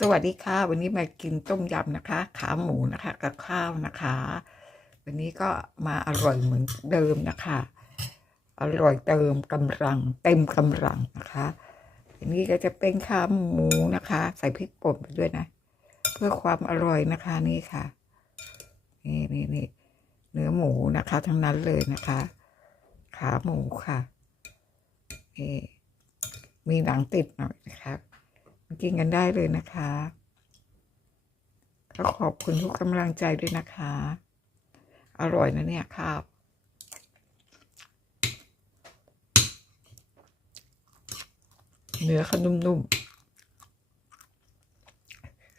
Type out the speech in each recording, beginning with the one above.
สวัสดีค่ะ วันนี้มากินต้มยำนะคะ ขาหมูนะคะ กับข้าวนะคะ วันนี้ก็มาอร่อยเหมือนเดิมนะคะ อร่อยเติมกำลัง เต็มกำลังนะคะอันนี้ก็จะเป็นขาหมูนะคะ ใส่พริกป่นไปด้วยนะ เพื่อความอร่อยนะคะนี่ค่ะ นี่นี่นี่เนื้อหมูนะคะ ทั้งนั้นเลยนะคะ ขาหมูค่ะนี่มีหนังติดหน่อยนะคะมา กินกันได้เลยนะคะก็ขอบคุณทุกกำลังใจด้วยนะคะ อร่อยนะเนี่ยครับเนื้อเขานุ่มๆ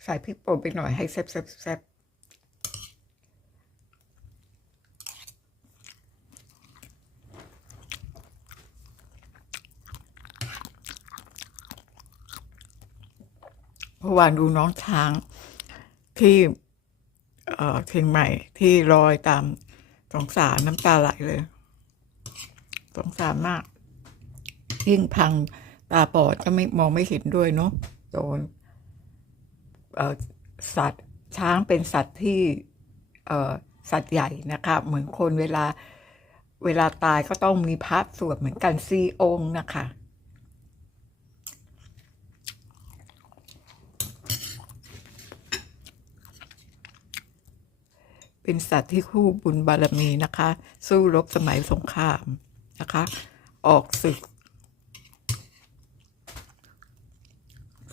ใส่พริกป่นไปหน่อยให้แซ่บๆแซ่บเมื่อ วานดูน้องช้างที่เชียงใหม่ที่ลอยตามสงสารน้ำตาไหลเลยสงสารมาก ยิ่งพังตาบอดก็ไม่มองไม่เห็นด้วยเนาะโดนสัตว์ช้างเป็นสัตว์ที่สัตว์ใหญ่นะคะเหมือนคนเวลาเวลาตายก็ต้องมีพระสวดเหมือนกันซีองค์นะคะ เป็นสัตว์ที่คู่บุญบารมีนะคะ สู้รบสมัยสงครามนะคะ ออกศึก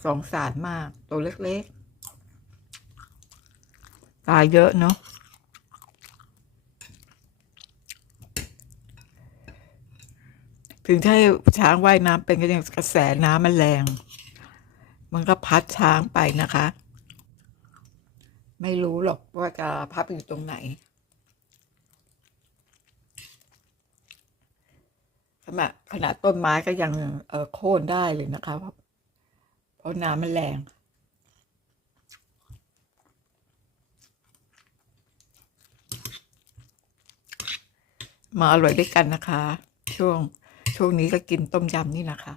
สองสารมาก ตัวเล็กๆ ตายเยอะเนาะถึงถ้าช้างว่ายน้ำเป็นก็ยังกระแสน้ำมันแรง มันก็พัดช้างไปนะคะ ไม่รู้หรอกว่าจะพับอยู่ตรงไหน ขนาดขนาดต้นไม้ก็ยังเออโค่นได้เลยนะคะเพราะน้ำมันแรงมาอร่อยด้วยกันนะคะ ช่วงช่วงนี้ก็กินต้มยำนี่นะคะ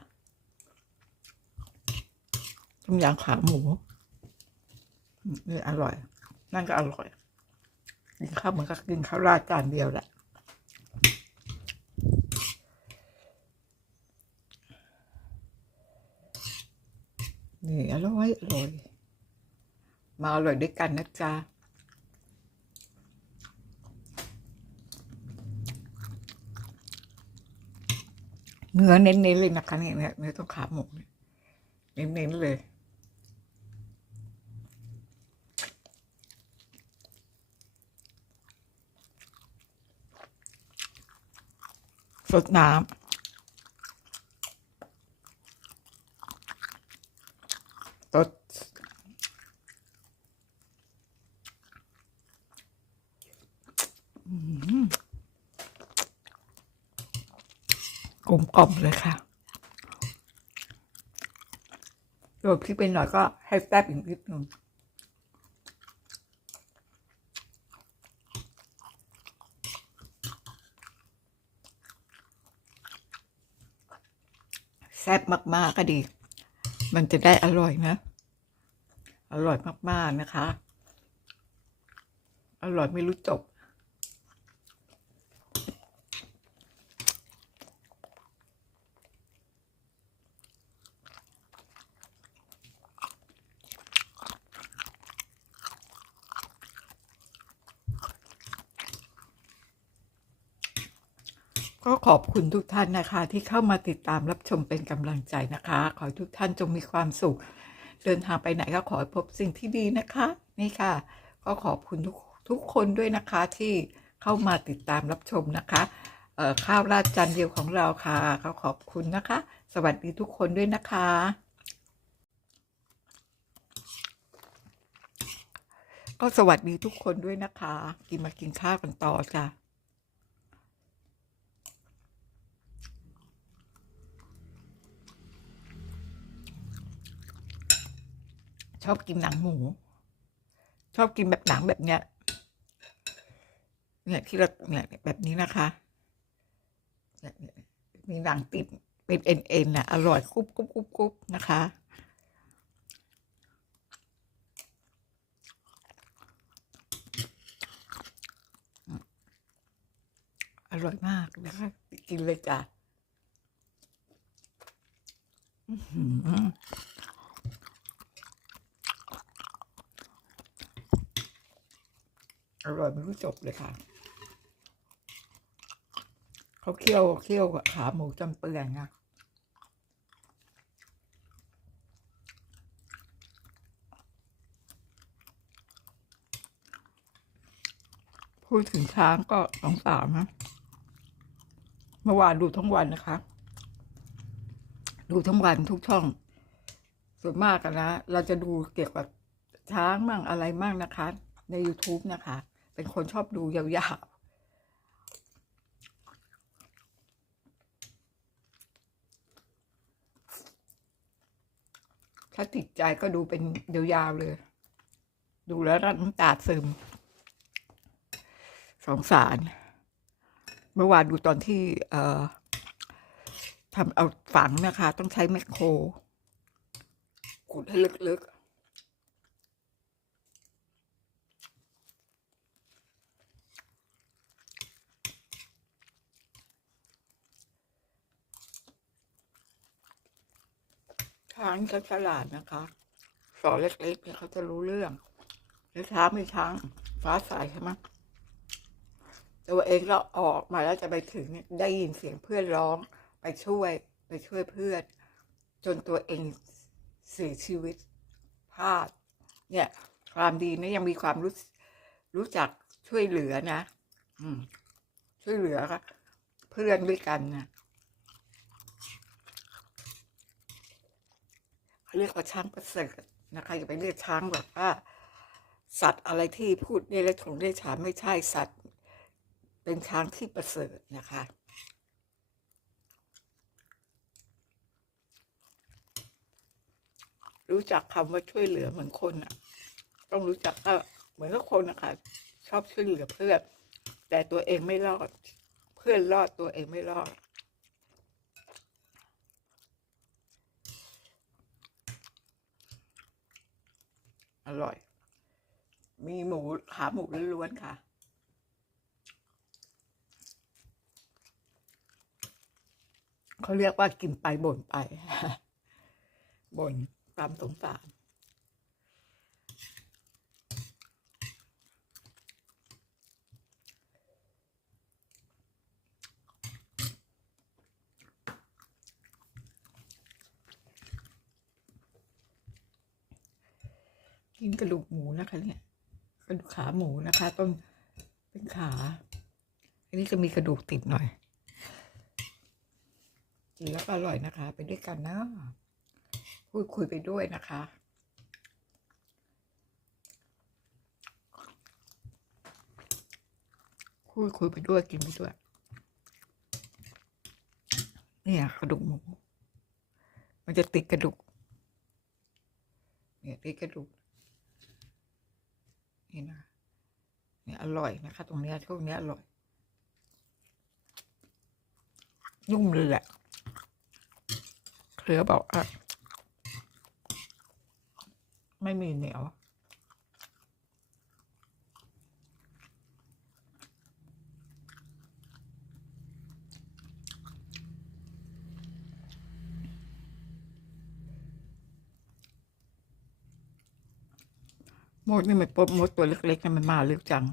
ต้มยำขาหมูนี่อร่อย นั่นก็อร่อยกินข้าวเหมือนกับกินข้าวราดจานเดียวแหละนี่อร่อยอร่อยมาอร่อยด้วยกันนะจ๊ะเนื้อเน้นๆเลยนะคะเนี่ยเนี่ยเนื้อต้องขาหมูเน้นๆเลย สดน้ำสดอื้อหือกลมกล่อมเลยค่ะ โดยพริกไปหน่อยก็ให้แซ่บอีกนิดนึง ซ่บมากๆก็ดี มันจะได้อร่อยนะ อร่อยมากๆนะคะ อร่อยไม่รู้จบ ก็ขอบคุณทุกท่านนะคะ ที่เข้ามาติดตามรับชมเป็นกำลังใจนะคะ ขอทุกท่านจงมีความสุข เดินทางไปไหนก็ขอพบสิ่งที่ดีนะคะ นี่ค่ะ ก็ขอบคุณทุกทุกคนด้วยนะคะที่เข้ามาติดตามรับชมนะคะเอ่อข้าวราดจานเดียวของเราค่ะก็ขอบคุณนะคะ สวัสดีทุกคนด้วยนะคะ ก็สวัสดีทุกคนด้วยนะคะ กินมากินข้าวกันต่อจ้ะ ชอบกินหนังหมู ชอบกินแบบหนังแบบเนี้ย เนี่ยที่เราเนี่ยแบบนี้นะคะเนี่ยมีหนังติดเป็นเอ็นเอ็นนะอร่อยคุบคุบคุบคุบนะคะอร่อยมากนะคะ กินเลยจ้ะ อร่อยไม่รู้จบเลยค่ะ เขาเคี่ยวเคี่ยวขาหมูจำเปื่อยไงพูดถึงช้างก็สองสามนะเมื่อวานดูทั้งวันนะคะ ดูทั้งวันทุกช่อง ส่วนมากกันนะ เราจะดูเกี่ยวกับช้างมั่งอะไรมั่งนะคะ ใน YouTube นะคะ เป็นคนชอบดูยาวๆ ถ้าติดใจก็ดูเป็นยาวๆเลย ดูแล้วน้ำตาซึม สงสาร เมื่อวานดูตอนที่ เอ่อทำเอาฝังนะคะ ต้องใช้แมคโครขุดให้ลึกๆ ช้างเขาฉลาดนะคะ สอนเล็กๆเนี่ยเขาจะรู้เรื่อง แล้วช้างไม่ช้างฟ้าใสใช่ไหมตัวเองก็ออกมาแล้วจะไปถึงได้ยินเสียงเพื่อนร้อง ไปช่วย ไปช่วยเพื่อน จนตัวเองเสียชีวิตพลาด เนี่ย ความดีนะยังมีความรู้รู้จักช่วยเหลือนะ อืม ช่วยเหลือเพื่อนด้วยกันนะ เรียกว่าช้างประเสริฐนะคะอย่าไปเรียกช้างแบบว่า สัตว์อะไรที่พูดเนี่ยและถงได้ฉานไม่ใช่สัตว์ เป็นช้างที่ประเสริฐนะคะรู้จักคำว่าช่วยเหลือเหมือนคนอะ ต้องรู้จักก็เหมือนกับคนนะคะชอบช่วยเหลือเพื่อนแต่ตัวเองไม่รอด เพื่อนรอดตัวเองไม่รอด อร่อย มีหมูขาหมูล้วนๆค่ะ เขาเรียกว่ากินไปบ่นไปบ่นตามสงสาร กินกระดูกหมูนะคะเนี่ยกระดูกขาหมูนะคะ ต้องเป็นขา อันนี้จะมีกระดูกติดหน่อยกินแล้วก็อร่อยนะคะ ไปด้วยกันนะพูดคุยไปด้วยนะคะคุยคุยไปด้วยกินไปด้วย เนี่ยกระดูกหมู มันจะติดกระดูก เนี่ยติดกระดูก นี่นะเนี่ยอร่อยนะคะ ตรงเนี้ยช่วงเนี้ยอร่อย นุ่มเลยแหละเคลือบอกอะไม่มีเหนียว มดนี่มันปบมดตัวเล็กๆนี่มันมาเร็วจัง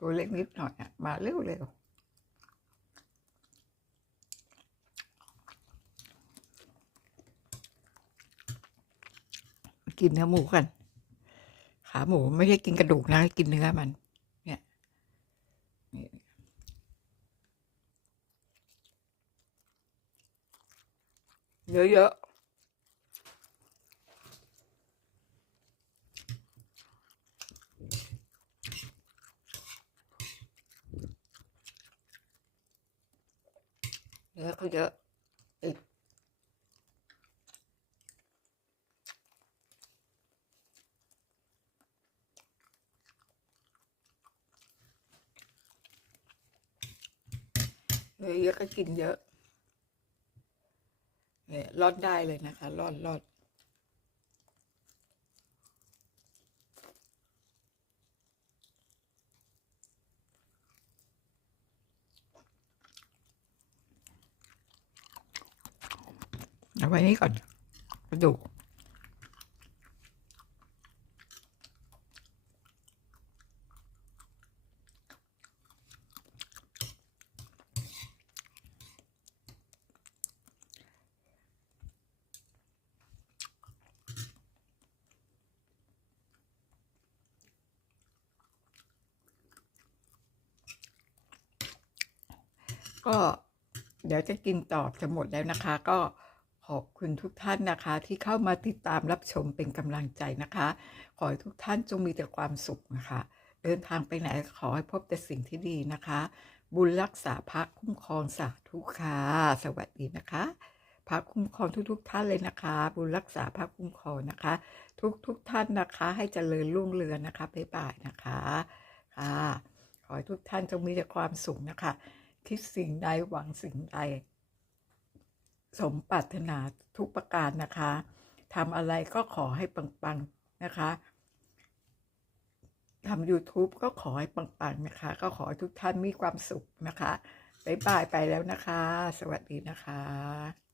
ตัวเล็กนิดหน่อยอะมาเร็วเร็วกินเนื้อหมูกัน ขาหมูไม่ใช่กินกระดูกนะ กินเนื้อมัน เนี่ยนี่ เยอะๆเนื้อเขาเยอะอีกเนื้อเยอะก็กินเยอะ เนี่ยรอดได้เลยนะคะรอดรอดเอาไว้นี่ก่อนกระดูก ก็เดี๋ยวจะกินตอบจะหมดแล้วนะคะ ก็ขอบคุณทุกท่านนะคะ ที่เข้ามาติดตามรับชมเป็นกำลังใจนะคะ ขอให้ทุกท่านจงมีแต่ความสุขนะคะ เดินทางไปไหนขอให้พบแต่สิ่งที่ดีนะคะ บุญรักษาพักคุ้มครองสาธุค่ะสวัสดีนะคะพักคุ้มครองทุกๆ ท่านเลยนะคะ บุญรักษาพักคุ้มครองนะคะ ทุกๆทท่านนะคะ ให้เจริญรุ่งเรืองนะคะบ๊ายบายนะคะค่ะขอให้ทุกท่านจงมีแต่ความสุขนะคะ คิดสิ่งใดหวังสิ่งใด สมปรารถนาทุกประการนะคะทำอะไรก็ขอให้ปังๆนะคะทำ YouTube ก็ขอให้ปังๆนะคะ ก็ขอให้ทุกท่านมีความสุขนะคะบ๊ายบายไปแล้วนะคะ สวัสดีนะคะ